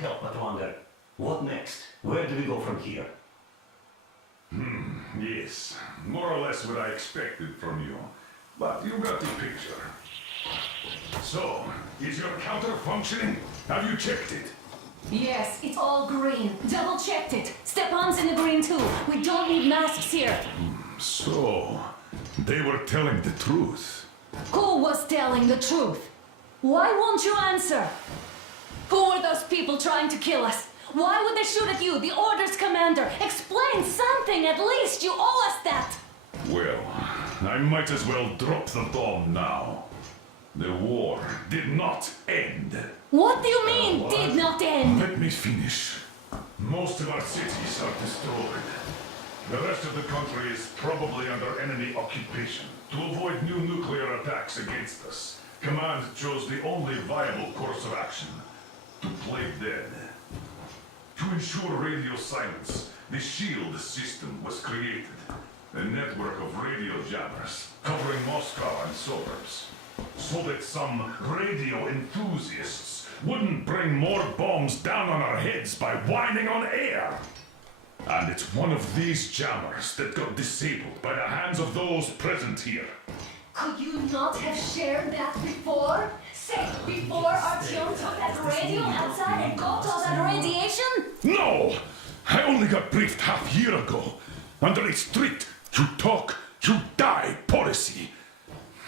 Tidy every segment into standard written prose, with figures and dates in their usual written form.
Help but wonder, what next? Where do we go from here? Yes, more or less what I expected from you. But you got the picture. So, is your counter functioning? Have you checked it? Yes, it's all green. Double checked it. Stepan's in the green too. We don't need masks here. So, they were telling the truth. Who was telling the truth? Why won't you answer? Who were those people trying to kill us? Why would they shoot at you, the Order's commander? Explain something, at least. You owe us that. Well, I might as well drop the bomb now. The war did not end. What do you mean, What? did not end? Let me finish. Most of our cities are destroyed. The rest of the country is probably under enemy occupation. To avoid new nuclear attacks against us, Command chose the only viable course of action: to play dead. To ensure radio silence, the SHIELD system was created. A network of radio jammers covering Moscow and suburbs. So that some radio enthusiasts wouldn't bring more bombs down on our heads by whining on air. And it's one of these jammers that got disabled by the hands of those present here. Could you not have shared that before? Say, before Artyom took that radio outside and got all that radiation? No! I only got briefed half year ago. Under a strict, you talk, you die policy.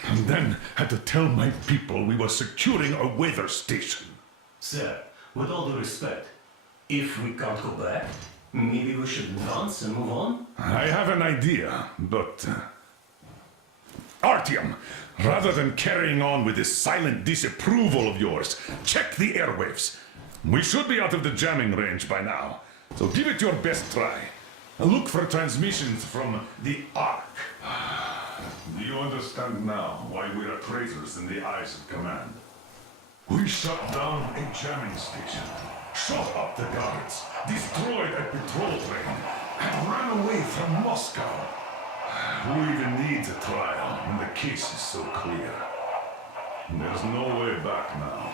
And then had to tell my people we were securing a weather station. Sir, with all due respect, if we can't go back, maybe we should advance and move on? I have an idea, but... Artyom, rather than carrying on with this silent disapproval of yours, check the airwaves. We should be out of the jamming range by now, so give it your best try. Look for transmissions from the Ark. Do you understand now why we are traitors in the eyes of Command? We shut down a jamming station, shot up the guards, destroyed a patrol train, and ran away from Moscow. Who even needs a trial when the case is so clear? There's no way back now.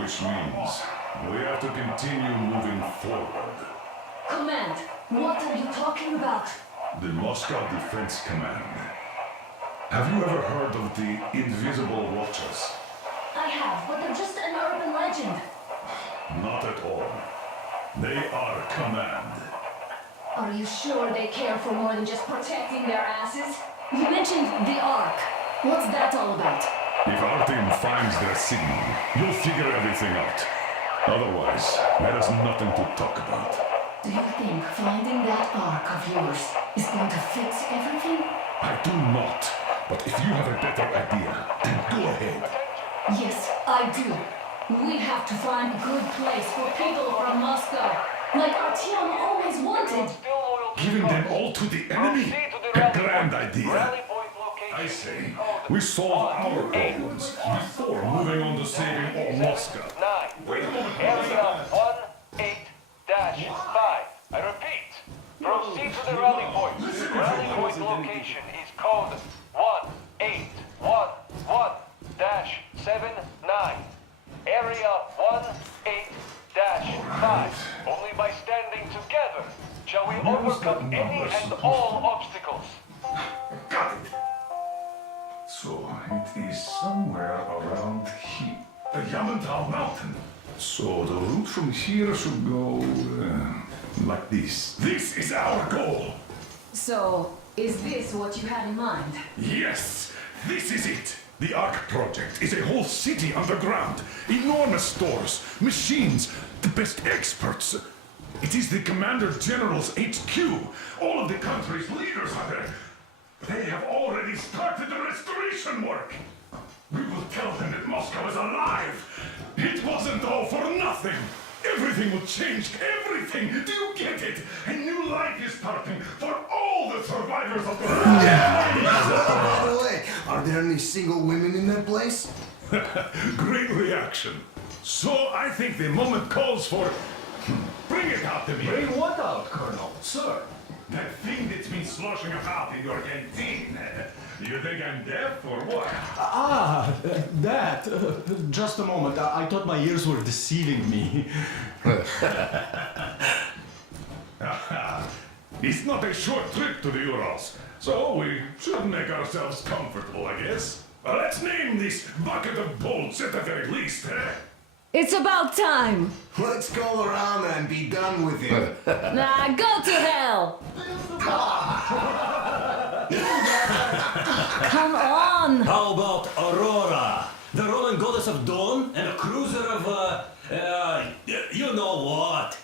Which means we have to continue moving forward. Command, what are you talking about? The Moscow Defense Command. Have you ever heard of the Invisible Watchers? I have, but they're just an urban legend. Not at all. They are Command. Are you sure they care for more than just protecting their asses? You mentioned the Ark. What's that all about? If Artyom finds their signal, you'll figure everything out. Otherwise, there is nothing to talk about. Do you think finding that Ark of yours is going to fix everything? I do not. But if you have a better idea, then go ahead. Yes, I do. We have to find a good place for people from Moscow, like Artyom always wanted. Giving them all to the enemy? A grand idea. I say, we solve our problems before moving on to saving all Moscow. Wait a moment. Area 18-5. I repeat, proceed to the rally point. Rally point location is code 1811-79. Area 18-5. Only by standing together shall we overcome any and all obstacles. Got it. So it is somewhere around here. The Yamantau Mountain. So the route from here should go like this. This is our goal. So, is this what you had in mind? Yes, this is it. The Ark Project is a whole city underground. Enormous stores, machines, the best experts. It is the Commander General's HQ. All of the country's leaders are there. They have already started the restoration work. We will tell them that Moscow is alive. It wasn't all for nothing. Everything will change. Everything. Do you get it? A new life is starting for all the survivors of the war. By the way, are there any single women in that place? Great reaction. So I think the moment calls for... Bring it out to me. Bring what out, Colonel? Sir? That thing that's been sloshing about in your canteen. You think I'm deaf or what? That. Just a moment. I thought my ears were deceiving me. It's not a short trip to the Urals, so we should make ourselves comfortable, I guess. Let's name this bucket of bolts at the very least, eh? It's about time. Let's go around and be done with it. Nah, go to hell. Come on. How about Aurora, the Roman goddess of dawn and a cruiser of, you know what?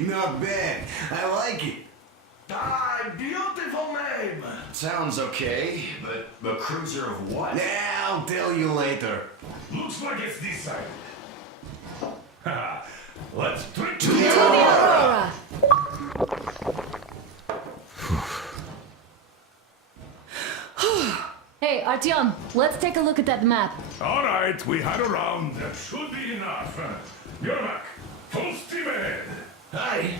Not bad. I like it. Beautiful name! Sounds okay, but a cruiser of what? Nah, I'll tell you later. Looks like it's decided. Let's drink to To the Aurora. Hey, Artyom, let's take a look at that map. All right, we had a round. That should be enough. Yermak, full steam ahead. Aye.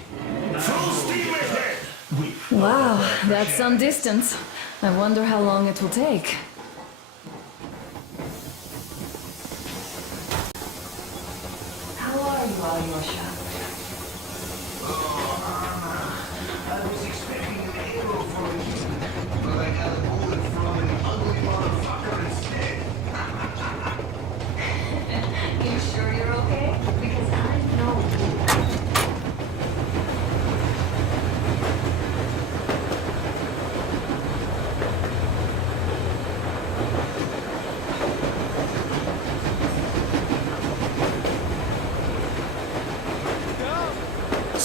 Full steam ahead. Wow, that's some distance. I wonder how long it will take. How are you, Alyosha? I was expecting an arrow from you, but I got a bullet from an ugly motherfucker instead. You sure you're okay? Because I know you.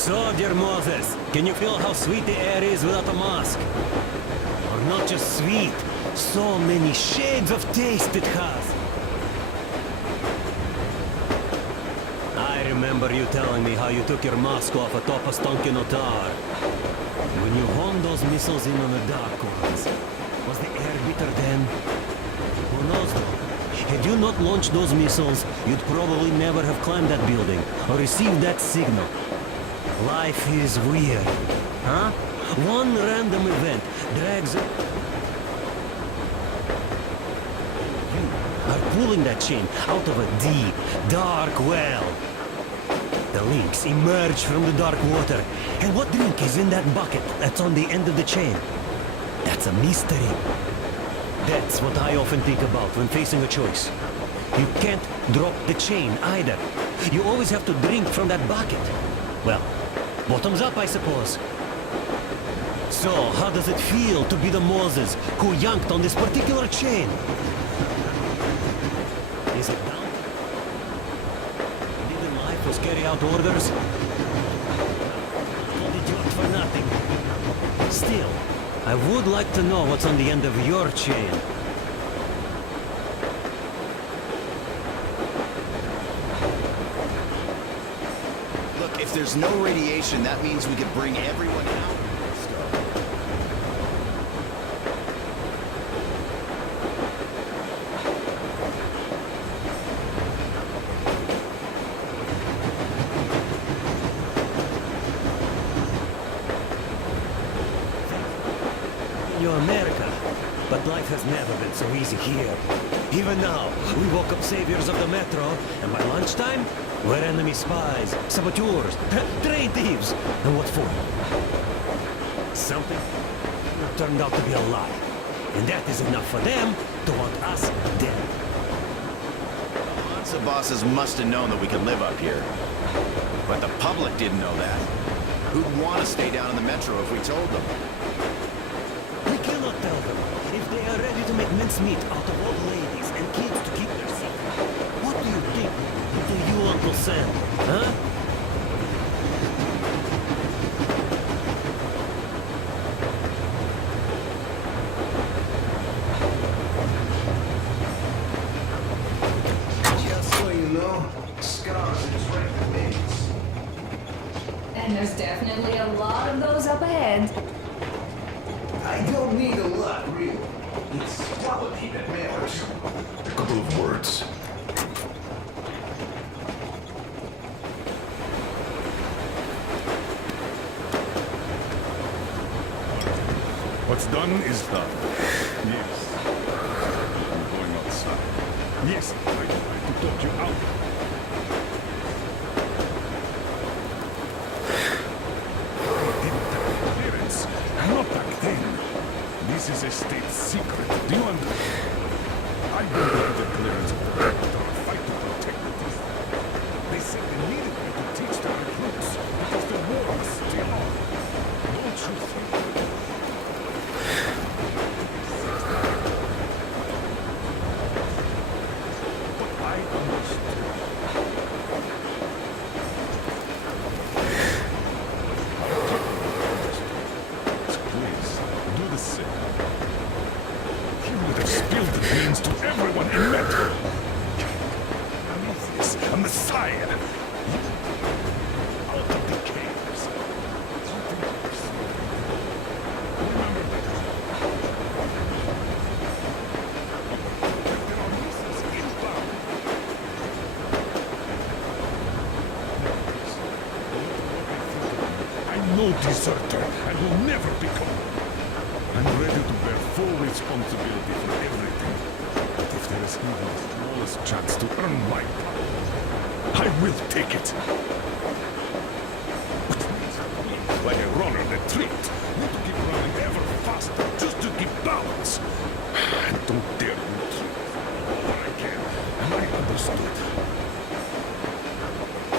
So, dear Moses, can you feel how sweet the air is without a mask? Or not just sweet, so many shades of taste it has. I remember you telling me how you took your mask off atop a Stonkino tower. When you honed those missiles in on the Dark Ones, was the air bitter then? Who knows though? Had you not launched those missiles, you'd probably never have climbed that building or received that signal. Life is weird, huh? One random event drags... You are pulling that chain out of a deep, dark well. The links emerge from the dark water. And what drink is in that bucket that's on the end of the chain? That's a mystery. That's what I often think about when facing a choice. You can't drop the chain either. You always have to drink from that bucket. Well, bottoms up, I suppose. So, how does it feel to be the Moses who yanked on this particular chain? Is it down? Living life was carry out orders? Told it you for nothing. Still, I would like to know what's on the end of your chain. Look, if there's no radiation, that means we could bring everyone out. You're America, but life has never been so easy here. Even now, we woke up saviors of the metro, and by lunchtime, we're enemy spies, saboteurs, train thieves. And what for? Something turned out to be a lie. And that is enough for them to want us dead. The Hansa bosses must have known that we could live up here. But the public didn't know that. Who'd want to stay down in the metro if we told them? We cannot tell them. If they are ready to make mincemeat out of old ladies and kids to keep their secret, what do you think to you, Uncle Sam? Huh? Just so you know, scars is right base. And there's definitely a lot of those up ahead. I don't need a lot, really. It's quality that matters. A couple of words. What's done is done. Yes. I'm going outside. Yes, I tried to talk you out. inside! Out of the caves. Remember that. There are missiles inbound. I'm no deserter and will never become one. I'm ready to bear full responsibility for everything. But if there is even the smallest chance to earn my pardon, I will take it. Which means that we, like a runner that tripped, need to keep running ever faster just to keep balance. And don't dare retreat. All I can, and I understood.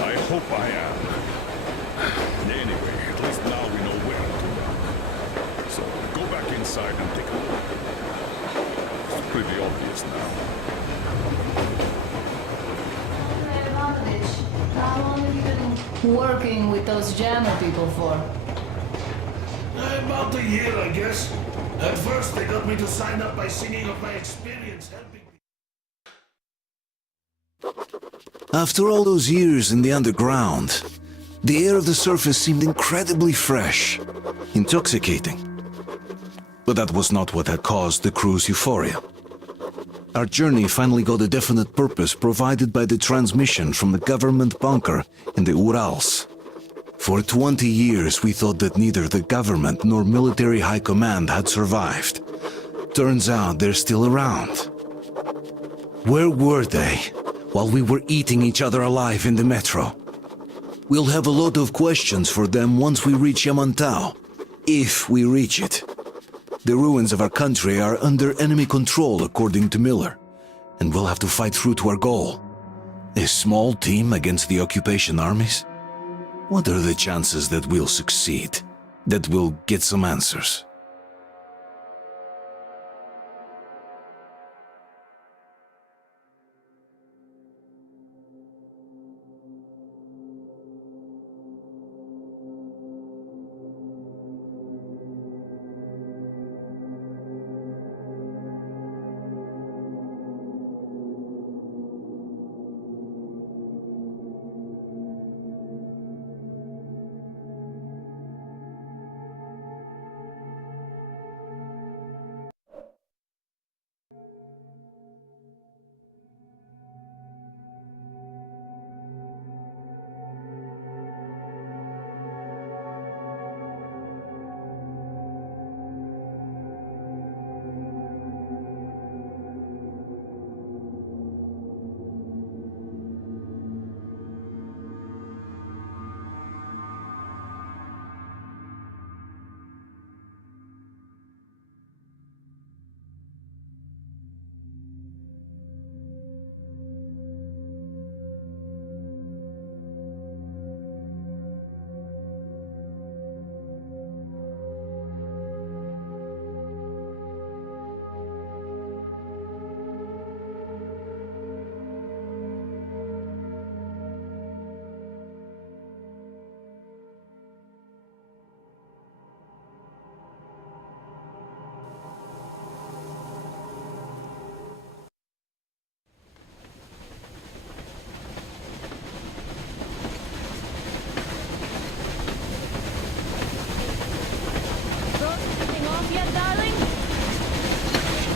I hope I am. Anyway, at least now we know where to run. So go back inside and take a look. It's pretty obvious now. Ivanovich, how long have you been working with those jammer people for? About a year, I guess. At first, they got me to sign up by singing of my experience helping me. After all those years in the underground, the air of the surface seemed incredibly fresh, intoxicating. But that was not what had caused the crew's euphoria. Our journey finally got a definite purpose provided by the transmission from the government bunker in the Urals. For 20 years we thought that neither the government nor military high command had survived. Turns out they're still around. Where were they while we were eating each other alive in the metro? We'll have a lot of questions for them once we reach Yamantau, if we reach it. The ruins of our country are under enemy control, according to Miller, and we'll have to fight through to our goal. A small team against the occupation armies? What are the chances that we'll succeed, that we'll get some answers?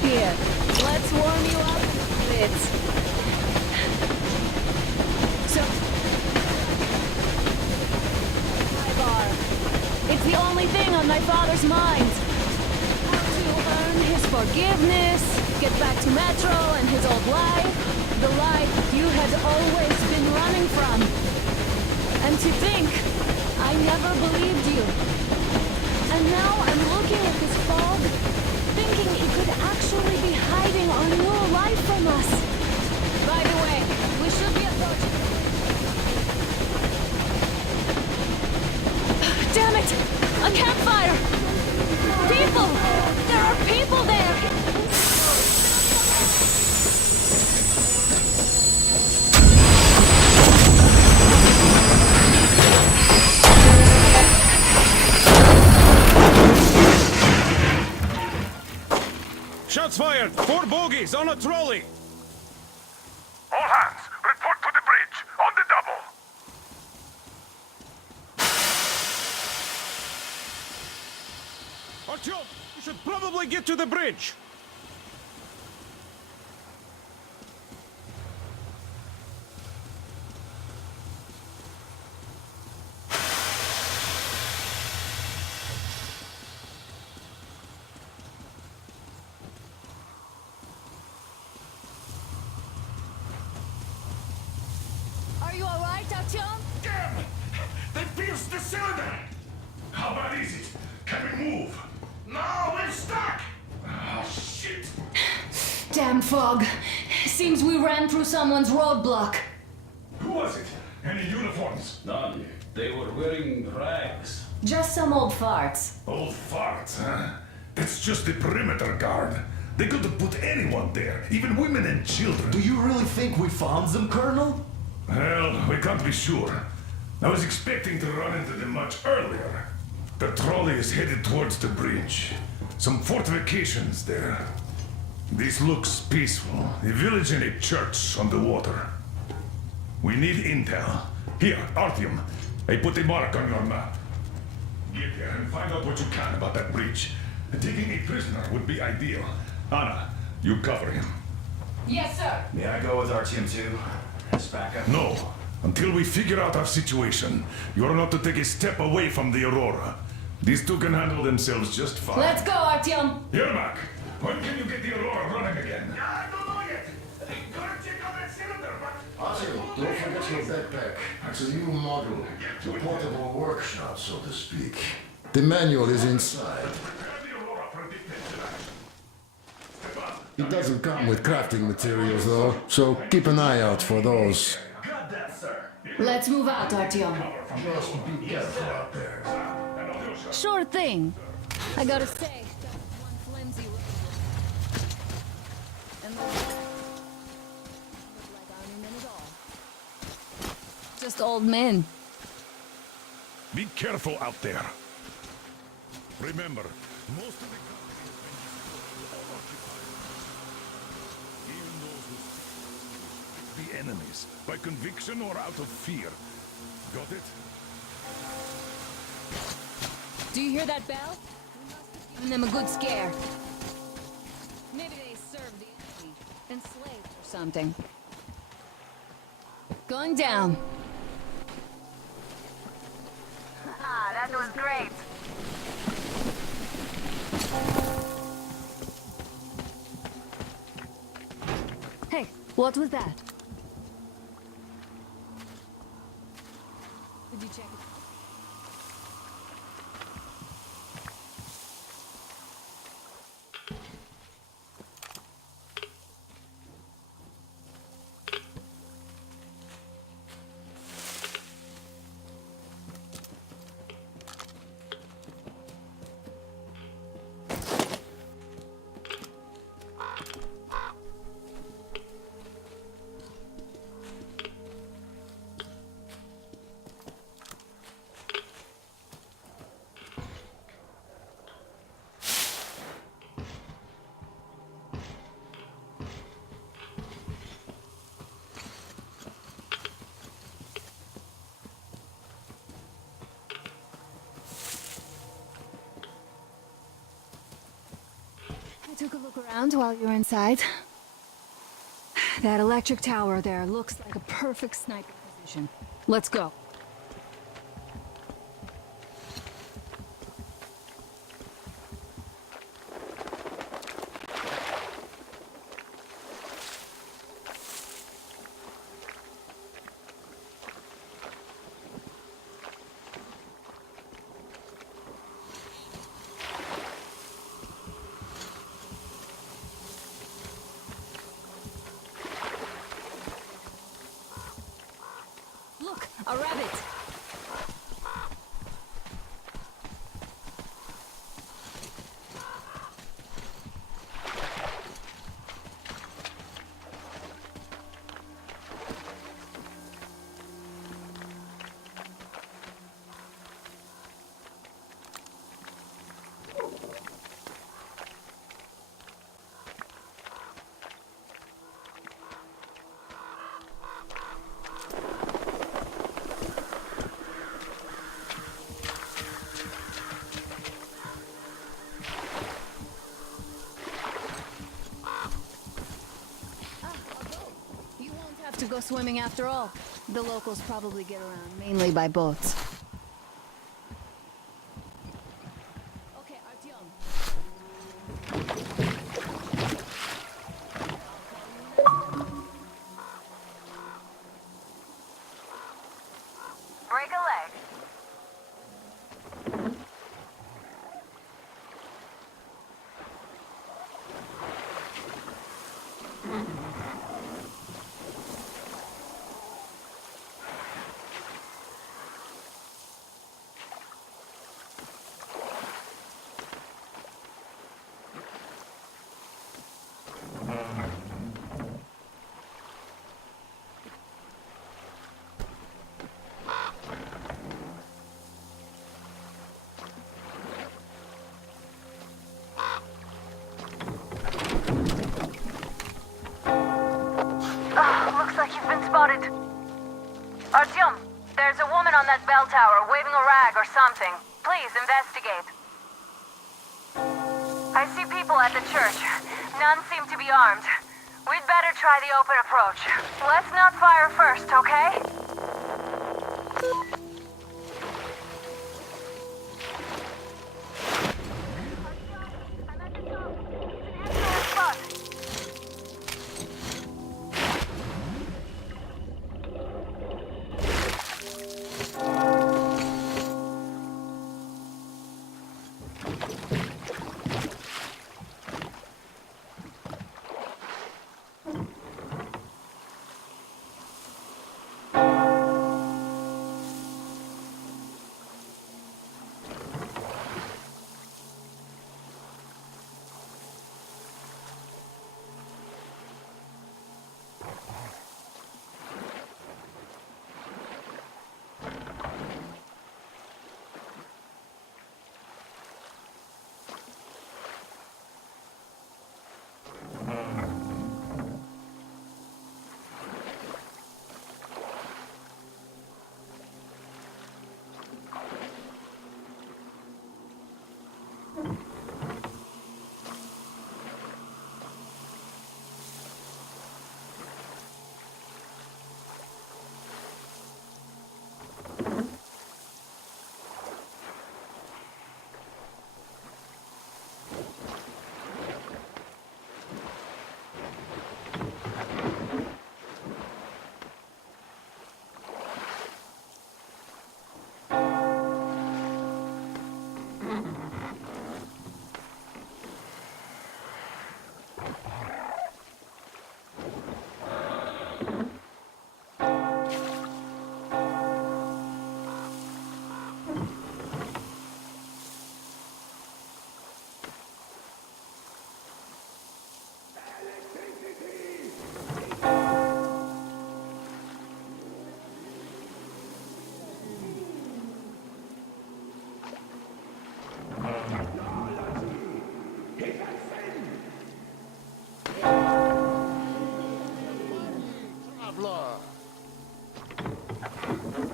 Here, let's warm you up a bit. So, my bar. It's the only thing on my father's mind. How to earn his forgiveness, get back to Metro and his old life. The life you had always been running from. And to think, I never believed you. And now I'm looking at this fog, thinking it could actually be hiding our new life from us. By the way, we should be approaching. Damn it! A campfire! People! There are people there! Shots fired! 4 bogies on a trolley! All hands, report to the bridge, on the Artyom, you should probably get to the bridge. Are you alright, Artyom? Damn! They pierced the cylinder! How bad is it? Can we move? No, we're stuck! Ah, shit! Damn fog. Seems we ran through someone's roadblock. Who was it? Any uniforms? None. They were wearing rags. Just some old farts. Old farts, huh? That's just the perimeter guard. They could have put anyone there, even women and children. Do you really think we found them, Colonel? Well, we can't be sure. I was expecting to run into them much earlier. The trolley is headed towards the bridge. Some fortifications there. This looks peaceful. A village and a church on the water. We need intel. Here, Artyom. I put a mark on your map. Get there and find out what you can about that bridge. Taking a prisoner would be ideal. Anna, you cover him. Yes, sir. May I go with Artyom too? As backup? No. Until we figure out our situation, you're not to take a step away from the Aurora. These two can handle themselves just fine. Let's go, Artyom. Yermak, when can you get the Aurora running again? I don't know yet. Gotta check out that cylinder, but... Artyom, don't forget your backpack. It's a new model. A portable workshop, so to speak. The manual is inside. Prepare the Aurora for defensive action. Stepan, It doesn't come with crafting materials, though, so keep an eye out for those. Got that, sir. Let's move out, Artyom. Just be careful out there. Sure thing. I gotta say, that one flimsy road. And the look like army men at all. Just old men. be careful out there. Remember, most of the country is all occupied. Even those who the enemies, by conviction or out of fear. Got it? Do you hear that bell? We must have given them a good scare. Maybe they served the enemy, enslaved or something. Going down. Ah, that was great. Hey, what was that? Did you check it? I took a look around while you were inside. That electric tower there looks like a perfect sniping position. Let's go. Look, a rabbit. swimming after all. The locals probably get around mainly by boats. Okay, Artyom. Break a leg. Looks like you've been spotted. Artyom, there's a woman on that bell tower waving a rag or something. Please investigate. I see people at the church. None seem to be armed. We'd better try the open approach. Let's not fire first, okay? I'm at the top. It's an excellent spot.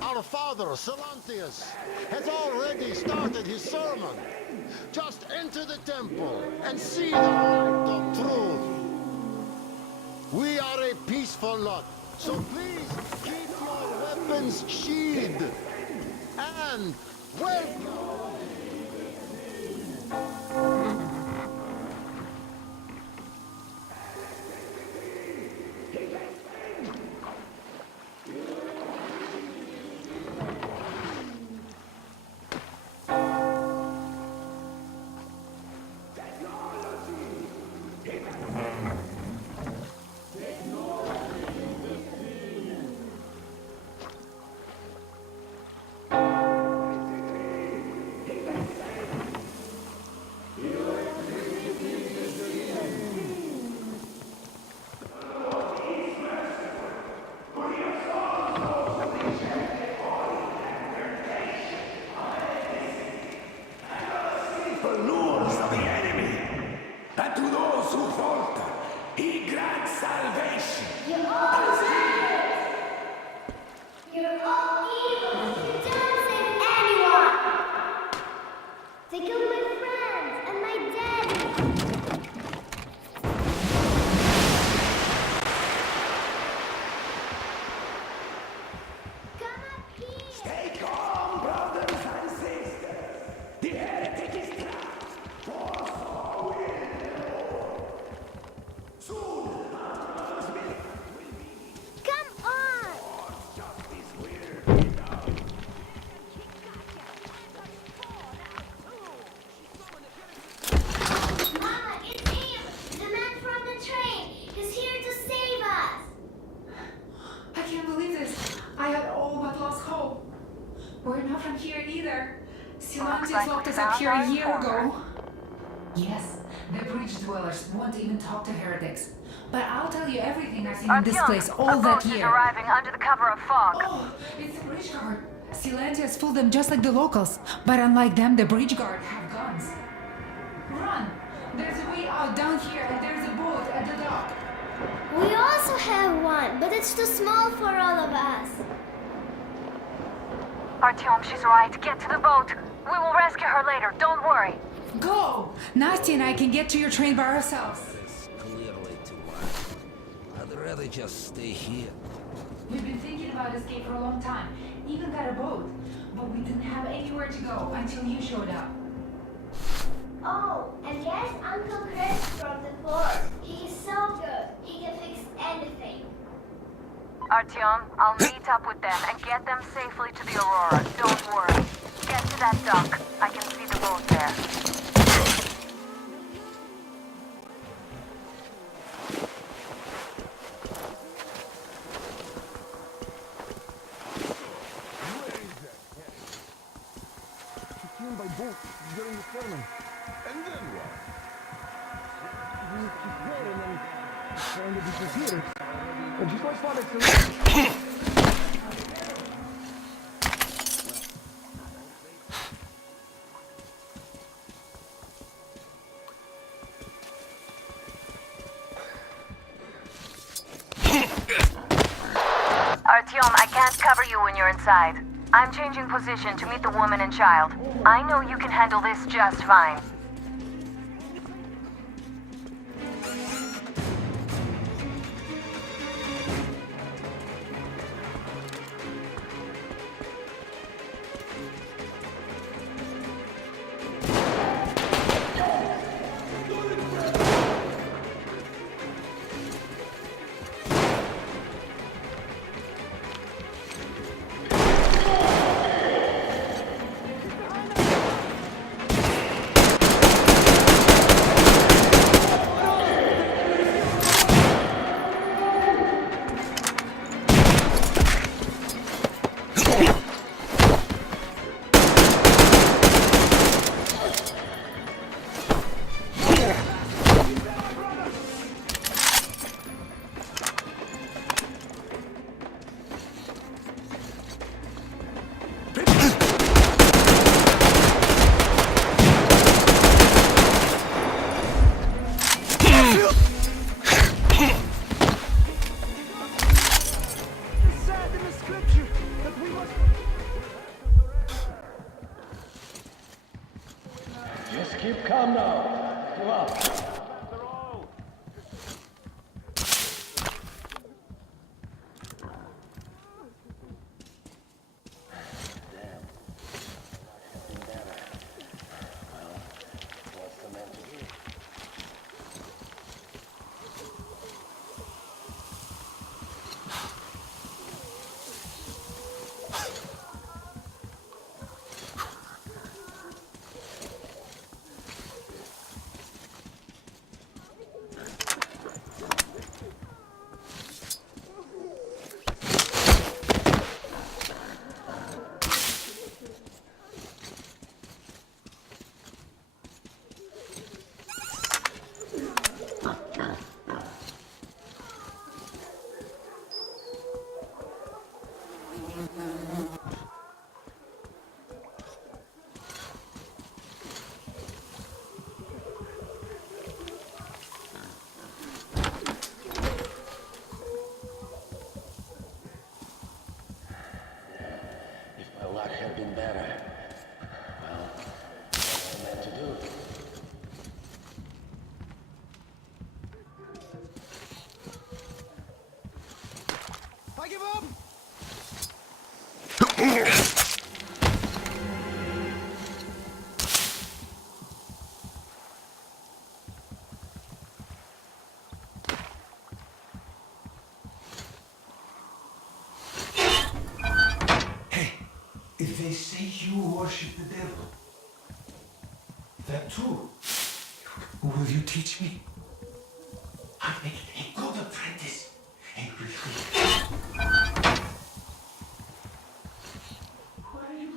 Our father, Silantius, has already started his sermon. Just enter the temple and see the light of truth. We are a peaceful lot, so please keep your weapons sheathed. And welcome. We're not from here either. Looks Silantes like locked we us up found here our a year informer. ago. Yes, the bridge dwellers won't even talk to heretics. But I'll tell you everything I've seen in this Artyom, place a all boat that is year. arriving under the cover of fog. Oh, it's the bridge guard. Silantes fooled them just like the locals. But unlike them, the bridge guard have guns. Run! There's a way out down here and there's a boat at the dock. We also have one, but it's too small for all of us. Artyom, she's right. Get to the boat. We will rescue her later. Don't worry. Go! Nasty and I can get to your train by ourselves. It's clearly too hot. I'd rather just stay here. We've been thinking about escape for a long time. Even got a boat. But we didn't have anywhere to go until you showed up. Oh, and there's Uncle Chris from the port. He's so good. He can fix anything. Artyom, I'll meet up with them and get them safely to the Aurora. Don't worry. Get to that dock. I can see the boat there. Came by boat during the sermon. And then what? We keep going and trying to disappear. And just my father Artyom, I can't cover you when you're inside. I'm changing position to meet the woman and child. I know you can handle this just fine. Just keep calm now. Go out. luck had been better. Well, what's the man to do? I give up! If they say you worship the devil, that too, will you teach me? I'm a good apprentice, and really. What are you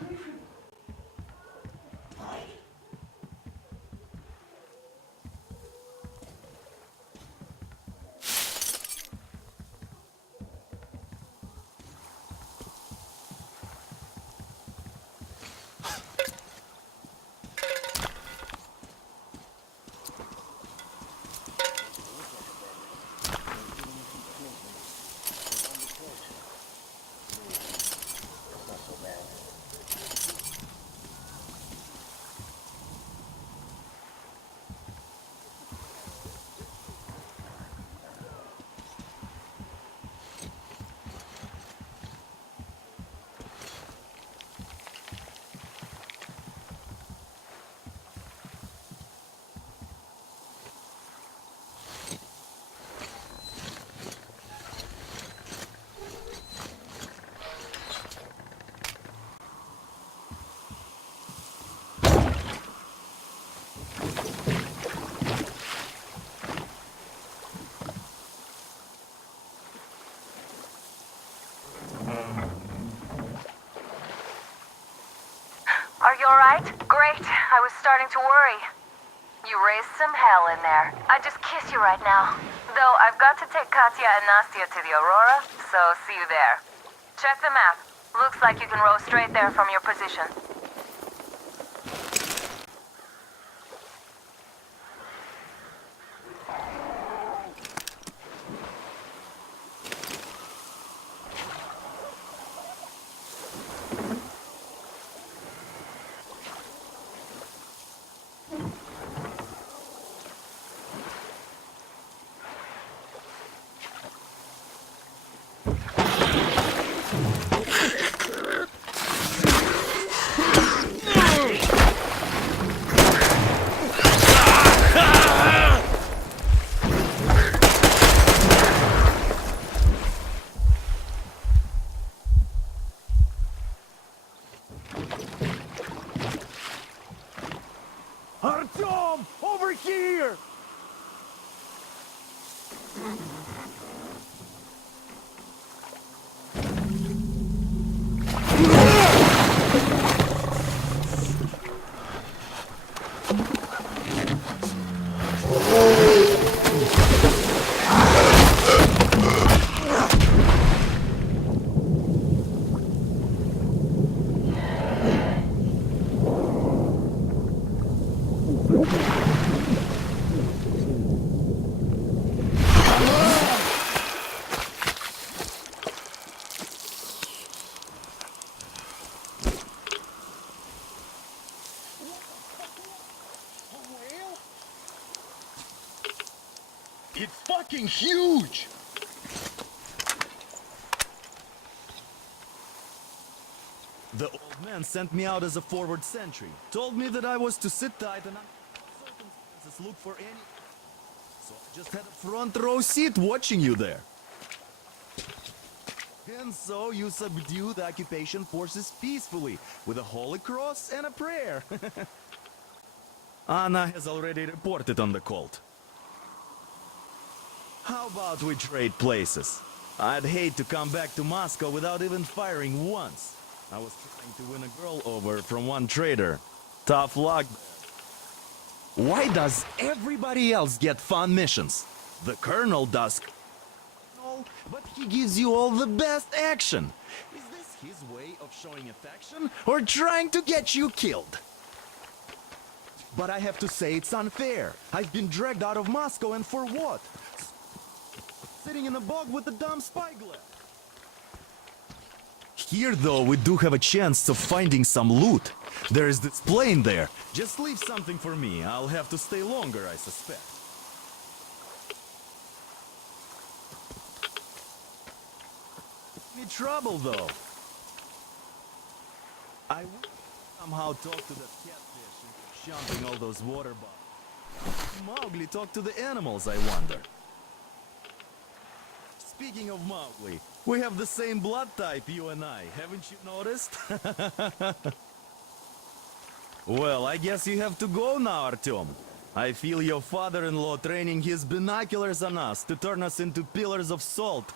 alright? Great. I was starting to worry. You raised some hell in there. I'd just kiss you right now. Though I've got to take Katya and Nastya to the Aurora, so see you there. Check the map. Looks like you can row straight there from your position. Artyom! Over here! It's fucking huge! The old man sent me out as a forward sentry. Told me that I was to sit tight and circumstances look for any... So I just had a front row seat watching you there. And so you subdue the occupation forces peacefully, with a holy cross and a prayer. Anna has already reported on the cult. How about we trade places? I'd hate to come back to Moscow without even firing once. I was trying to win a girl over from one trader. Tough luck. Why does everybody else get fun missions? The Colonel does... No, but he gives you all the best action. Is this his way of showing affection, or trying to get you killed? But I have to say it's unfair. I've been dragged out of Moscow, and for what? Sitting in a bog with a dumb spyglass. Here, though, we do have a chance of finding some loot. There is this plane there. Just leave something for me. I'll have to stay longer, I suspect. Any trouble, though? I will somehow talk to that catfish and jumping all those water bottles. Mowgli talk to the animals, I wonder. Speaking of Mowgli, we have the same blood type, you and I. Haven't you noticed? Well, I guess you have to go now, Artyom. I feel your father-in-law training his binoculars on us to turn us into pillars of salt.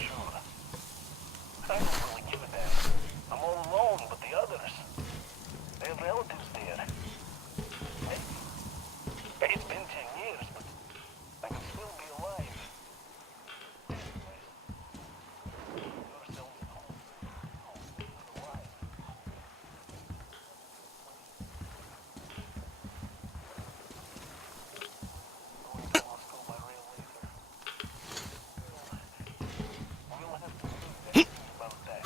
sure. I don't really give a damn. I'm all alone, but the others, they have relatives there. Hey, it's been 10 years, but I can still be alive. Anyways, yourself home. You're alive. Going to Moscow by rail later. We'll have to do anything about that.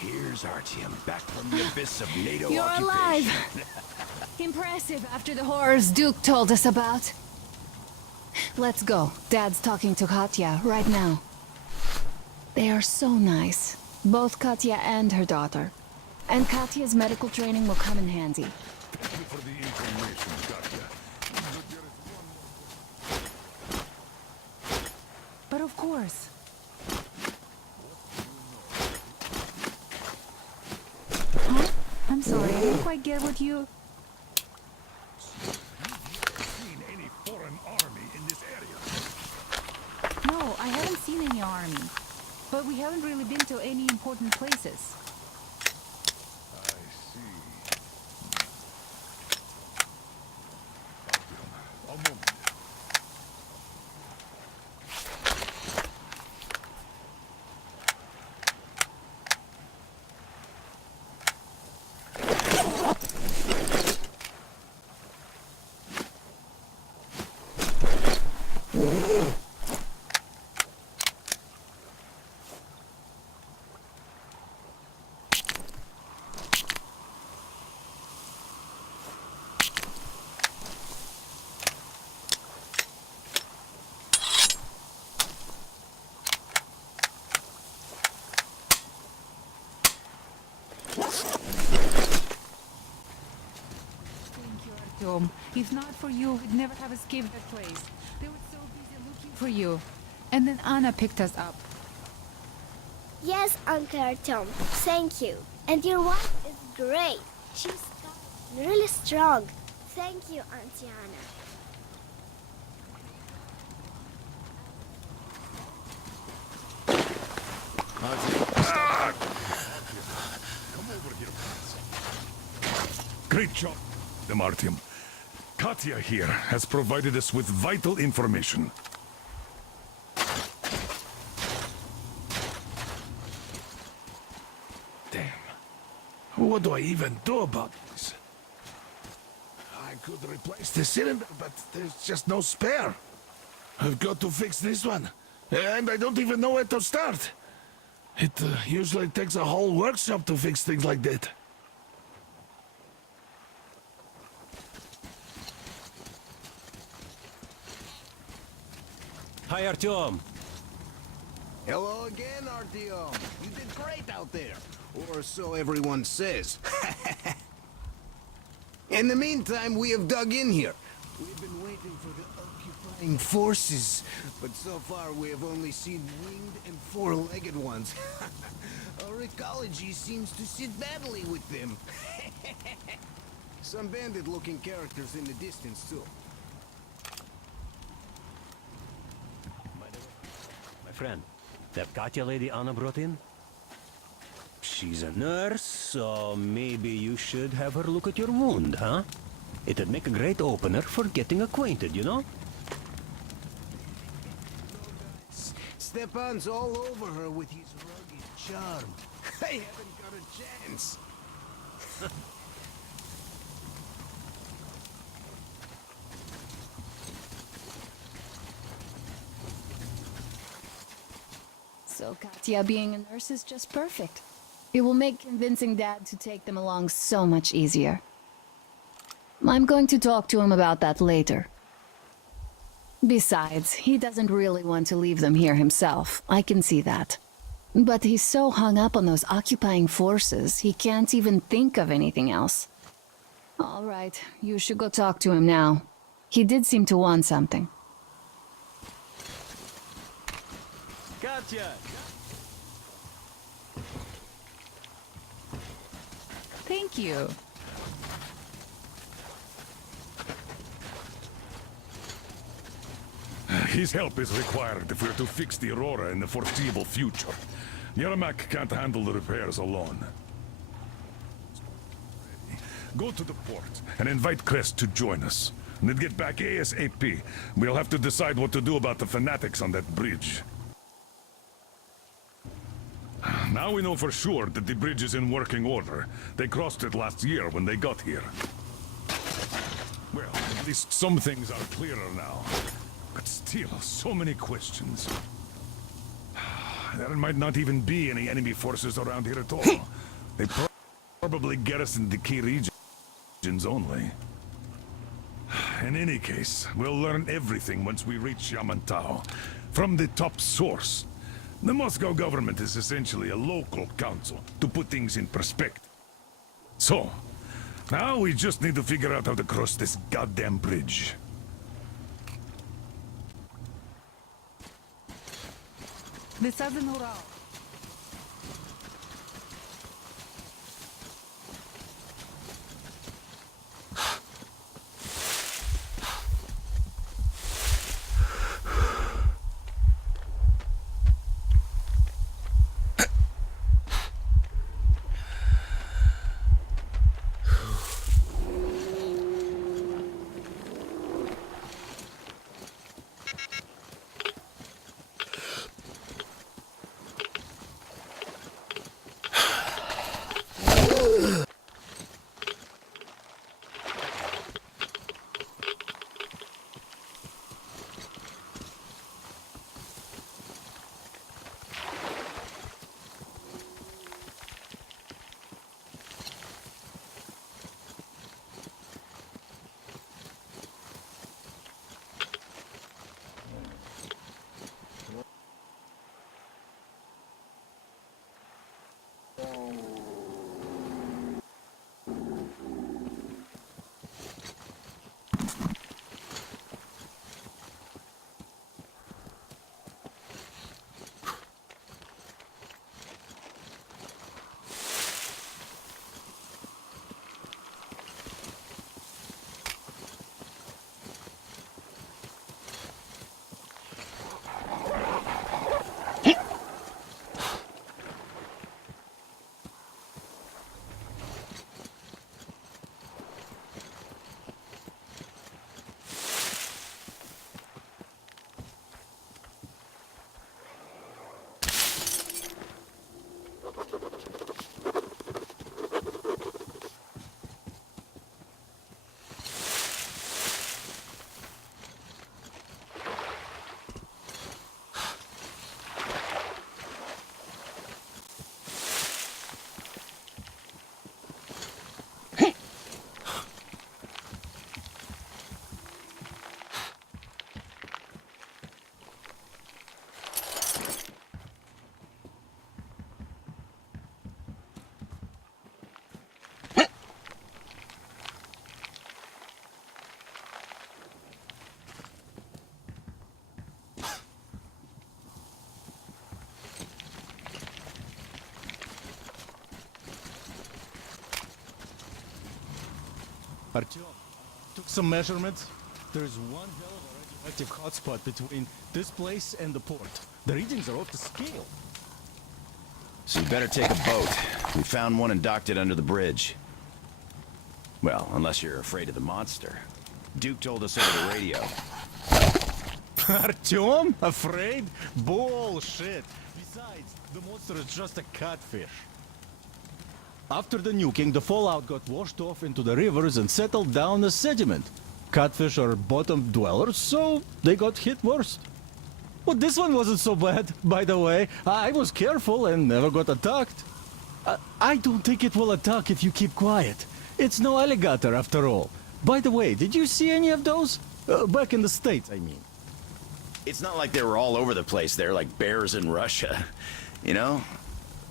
Here's Artyom, back from the abyss of NATO You're occupation. alive! Impressive after the horrors Duke told us about. Let's go. Dad's talking to Katya right now. They are so nice. Both Katya and her daughter. And Katya's medical training will come in handy. Thank you for the information, Katya. But of course. Huh? I'm sorry, I didn't quite get what you... Seen any foreign army in this area? No, I haven't seen any army. But we haven't really been to any important places. I see. A moment. Thank you, Artyom. If not for you, we'd never have escaped that place. They were so busy looking for you. And then Anna picked us up. Yes, Uncle Artyom. Thank you. And your wife is great. She's tough, really strong. Thank you, Auntie Anna. Come over here, please. Great job, Artyom. Katya here has provided us with vital information. Damn. What do I even do about this? I could replace the cylinder, but there's just no spare. I've got to fix this one. And I don't even know where to start. It usually takes a whole workshop to fix things like that. Hi, Artyom. Hello again, Artyom. You did great out there. Or so everyone says. In the meantime, we have dug in here. We've been waiting for the occupying forces, but so far we have only seen winged and four-legged ones. Our ecology seems to sit badly with them. Some bandit-looking characters in the distance, too. My friend, that Katya lady Anna brought in? She's a nurse, so maybe you should have her look at your wound, huh? It'd make a great opener for getting acquainted, you know? Stepan's all over her with his rugged charm. I haven't got a chance. So Katya being a nurse is just perfect. It will make convincing Dad to take them along so much easier. I'm going to talk to him about that later. Besides, he doesn't really want to leave them here himself. I can see that. But he's so hung up on those occupying forces, he can't even think of anything else. All right, you should go talk to him now. He did seem to want something. Katya! Thank you. His help is required if we're to fix the Aurora in the foreseeable future. Yermak can't handle the repairs alone. Go to the port and invite Crest to join us. And then get back ASAP. We'll have to decide what to do about the fanatics on that bridge. Now we know for sure that the bridge is in working order. They crossed it last year when they got here. Well, at least some things are clearer now. But still, so many questions. There might not even be any enemy forces around here at all. They probably garrison the key regions only. In any case, we'll learn everything once we reach Yamantau. From the top source. The Moscow government is essentially a local council, to put things in perspective. So, now we just need to figure out how to cross this goddamn bridge. This is an Ural. Artyom, took some measurements. There's one hell of a radioactive hotspot between this place and the port. The readings are off the scale. So you better take a boat. We found one and docked it under the bridge. Well, unless you're afraid of the monster. Duke told us over the radio. Artyom? Afraid? Bullshit. Besides, the monster is just a catfish. After the nuking, the fallout got washed off into the rivers and settled down as sediment. Catfish are bottom dwellers, so they got hit worst. Well, this one wasn't so bad, by the way. I was careful and never got attacked. I don't think it will attack if you keep quiet. It's no alligator after all. By the way, did you see any of those? Back in the States, I mean. It's not like they were all over the place there like bears in Russia, you know?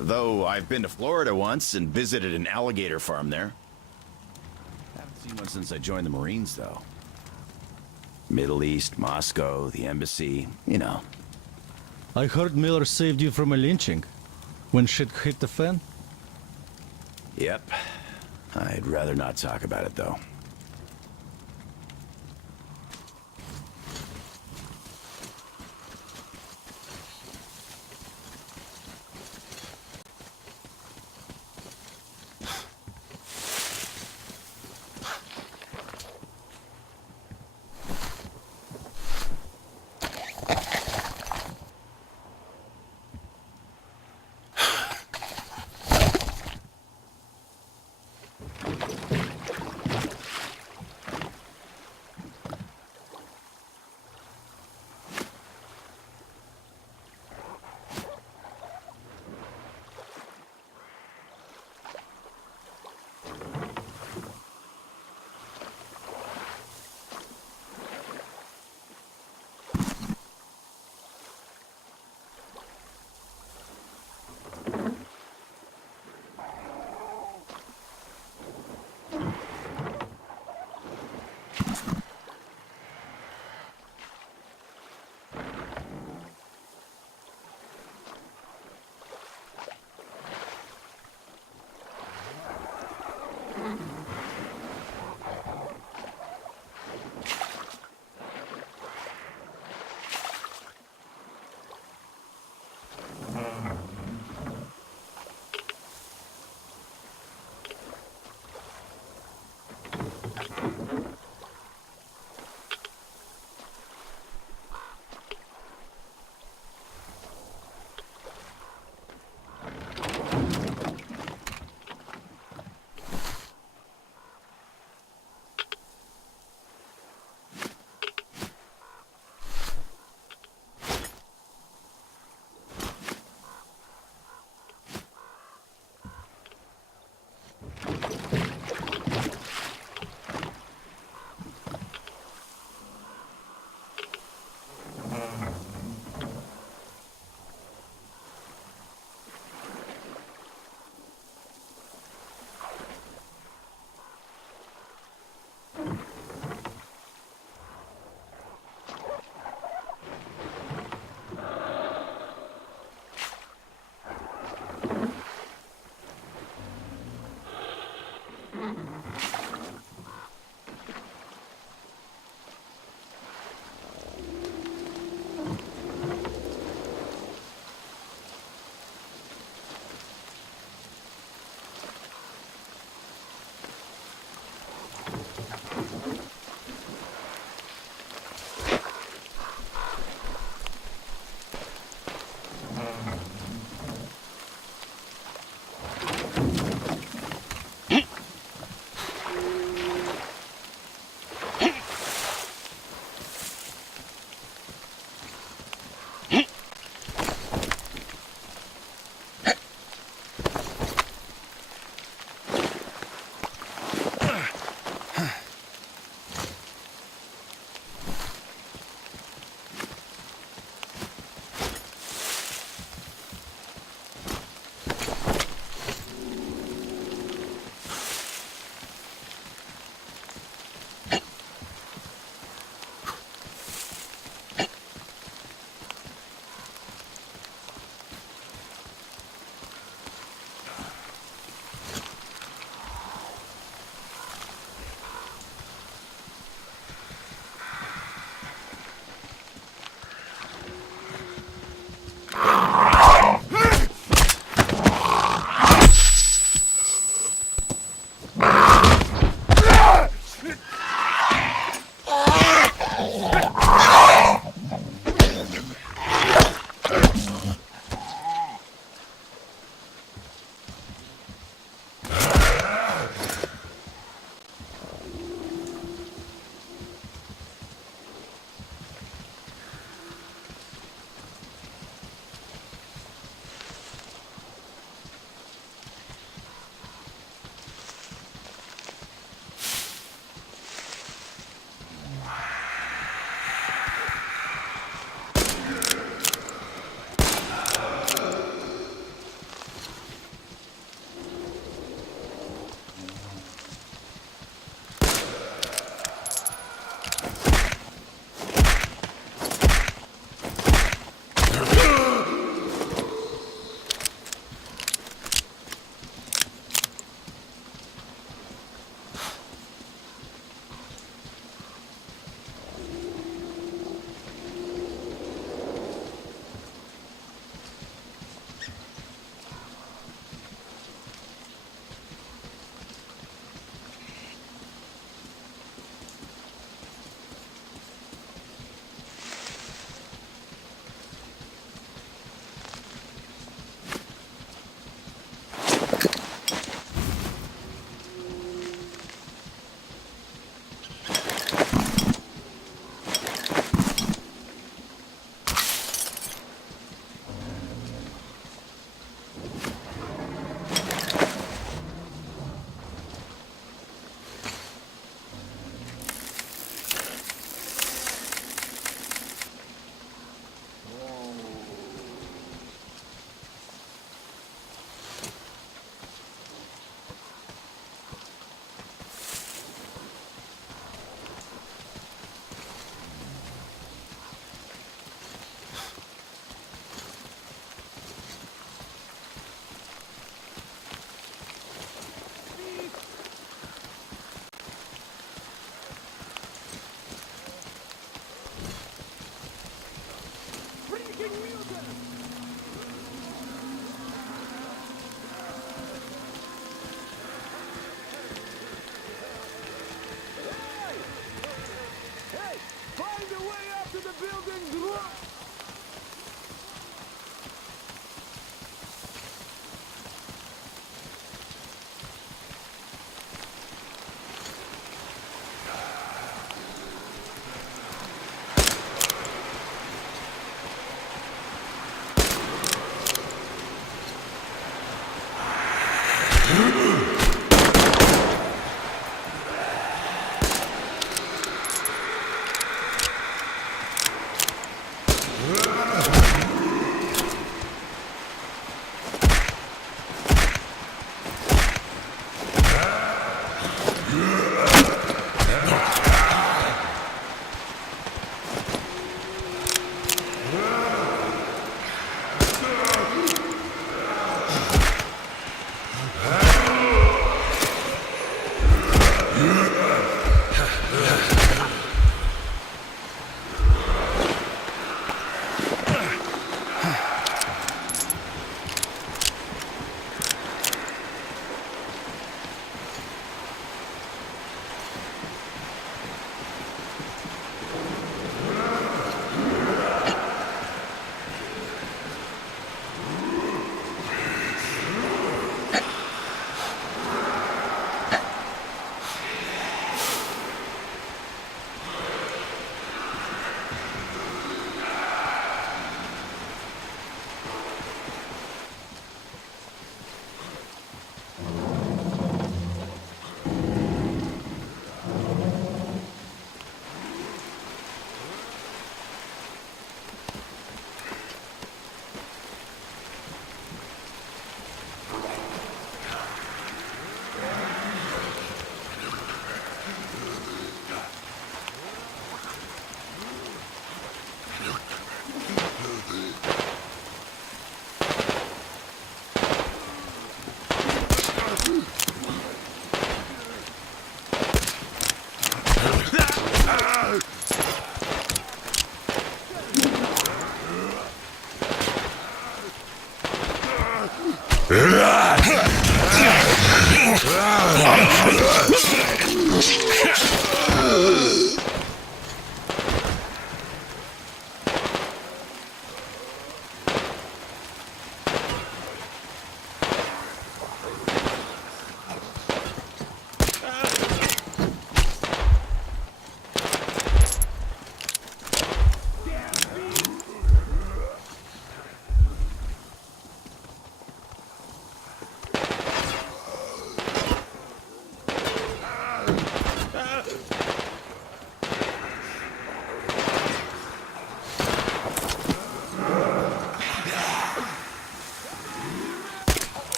Though I've been to Florida once and visited an alligator farm there. Haven't seen one since I joined the Marines, though. Middle East, Moscow, the embassy, you know. I heard Miller saved you from a lynching. When shit hit the fan? Yep. I'd rather not talk about it, though.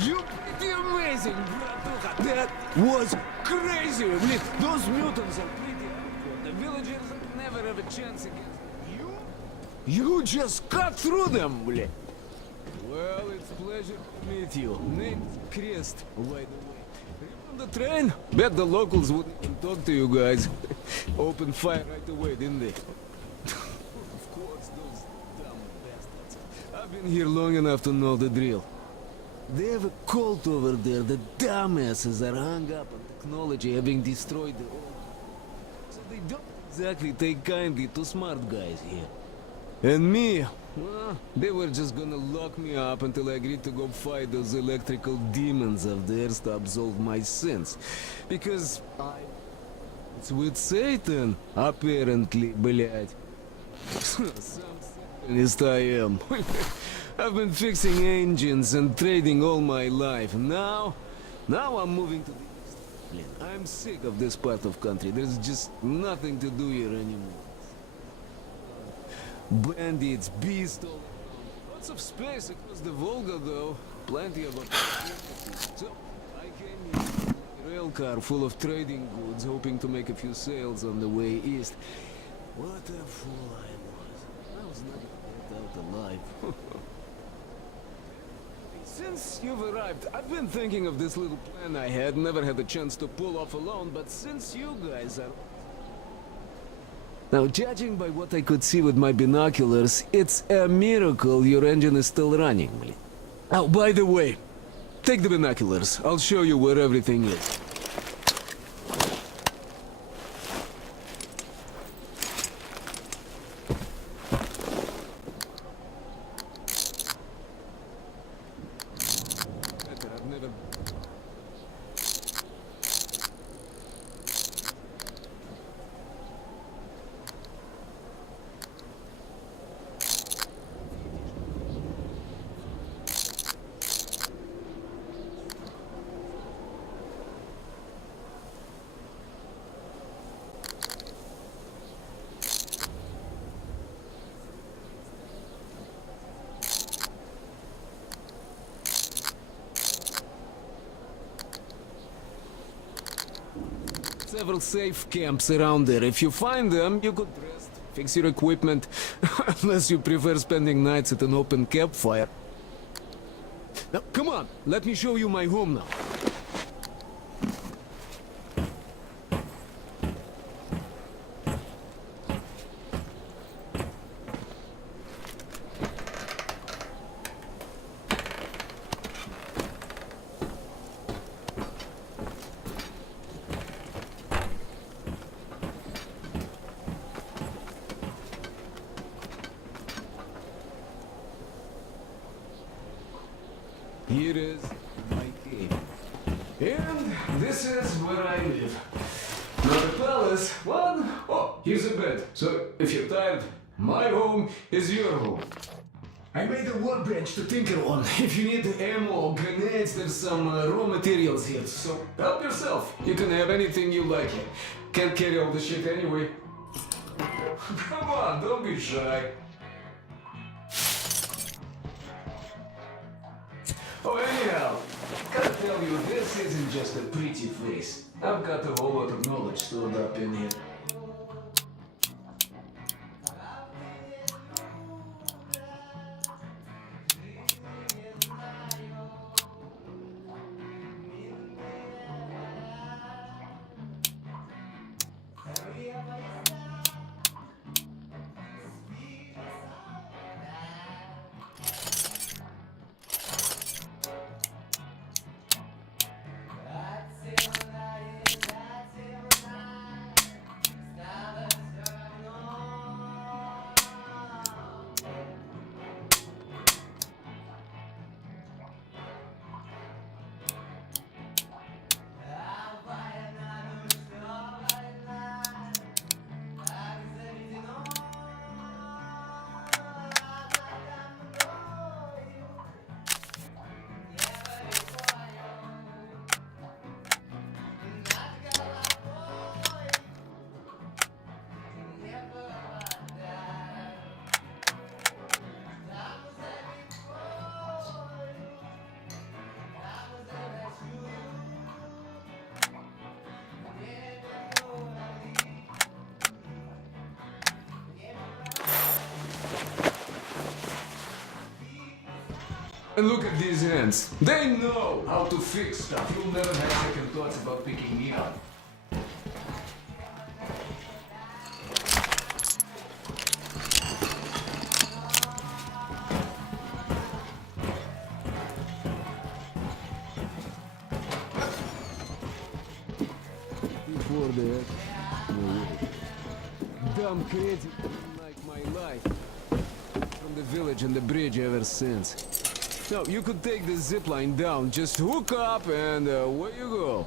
You pretty amazing, brother. That was crazy. Those mutants are pretty hardcore. The villagers never have a chance against you. You just cut through them, bleh. Well, it's a pleasure to meet you. Name's Crest, by the way. On the train? Bet the locals wouldn't even talk to you guys. Opened fire right away, didn't they? Of course, those dumb bastards. I've been here long enough to know the drill. They have a cult over there. The dumbasses are hung up on technology having destroyed the old. So they don't exactly take kindly to smart guys here. And me, well, they were just gonna lock me up until I agreed to go fight those electrical demons of theirs to absolve my sins. Because it's with Satan, apparently, блядь. Some Satanist I am. I've been fixing engines and trading all my life. Now I'm moving to the east. I'm sick of this part of country. There's just nothing to do here anymore. Bandits, beasts all around. Lots of space across the Volga, though. Plenty of opportunities. So I came here in a rail car full of trading goods, hoping to make a few sales on the way east. What a fool I was. I was never get out alive. Since you've arrived, I've been thinking of this little plan I had. Never had the chance to pull off alone, but since you guys are... Now, judging by what I could see with my binoculars, it's a miracle your engine is still running. Oh, by the way, take the binoculars. I'll show you where everything is. Several safe camps around there. If you find them, you could rest, fix your equipment, unless you prefer spending nights at an open campfire. Now, come on, let me show you my home now. Here is my cave. And this is where I live. Not a palace, one. Oh, here's a bed. So if you're tired, my home is your home. I made a workbench to tinker on. If you need ammo or grenades, there's some raw materials here. So help yourself. You can have anything you like here. Can't carry all the shit anyway. Come on, don't be shy. Oh, anyhow, gotta tell you, this isn't just a pretty face. I've got a whole lot of knowledge stored up in here. And look at these hands. They know how to fix stuff. You'll never have second thoughts about picking me up. Before that, dumb crazy like my life. From the village and the bridge ever since. No, you could take the zip line down, just hook up and away you go.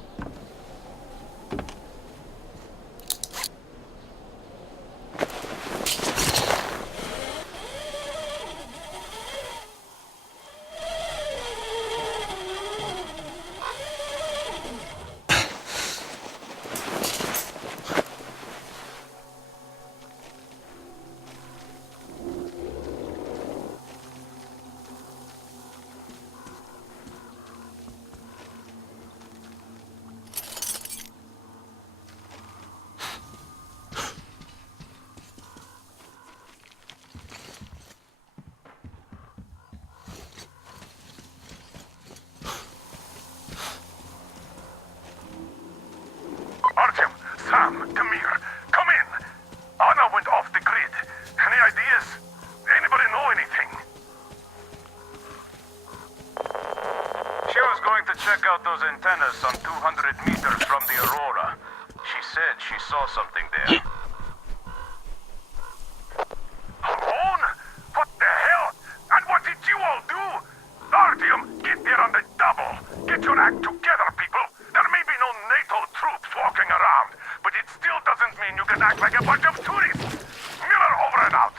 Artyom, Sam, Demir, come in. Anna went off the grid. Any ideas? Anybody know anything? She was going to check out those antennas some 200 meters from the Aurora. She said she saw something there. Alone? What the hell? And what did you all do? Artyom, get there on the double. Get your act together, people. There may be no NATO troops walking around, but it still doesn't mean you can act like a bunch of tourists. Miller over and out.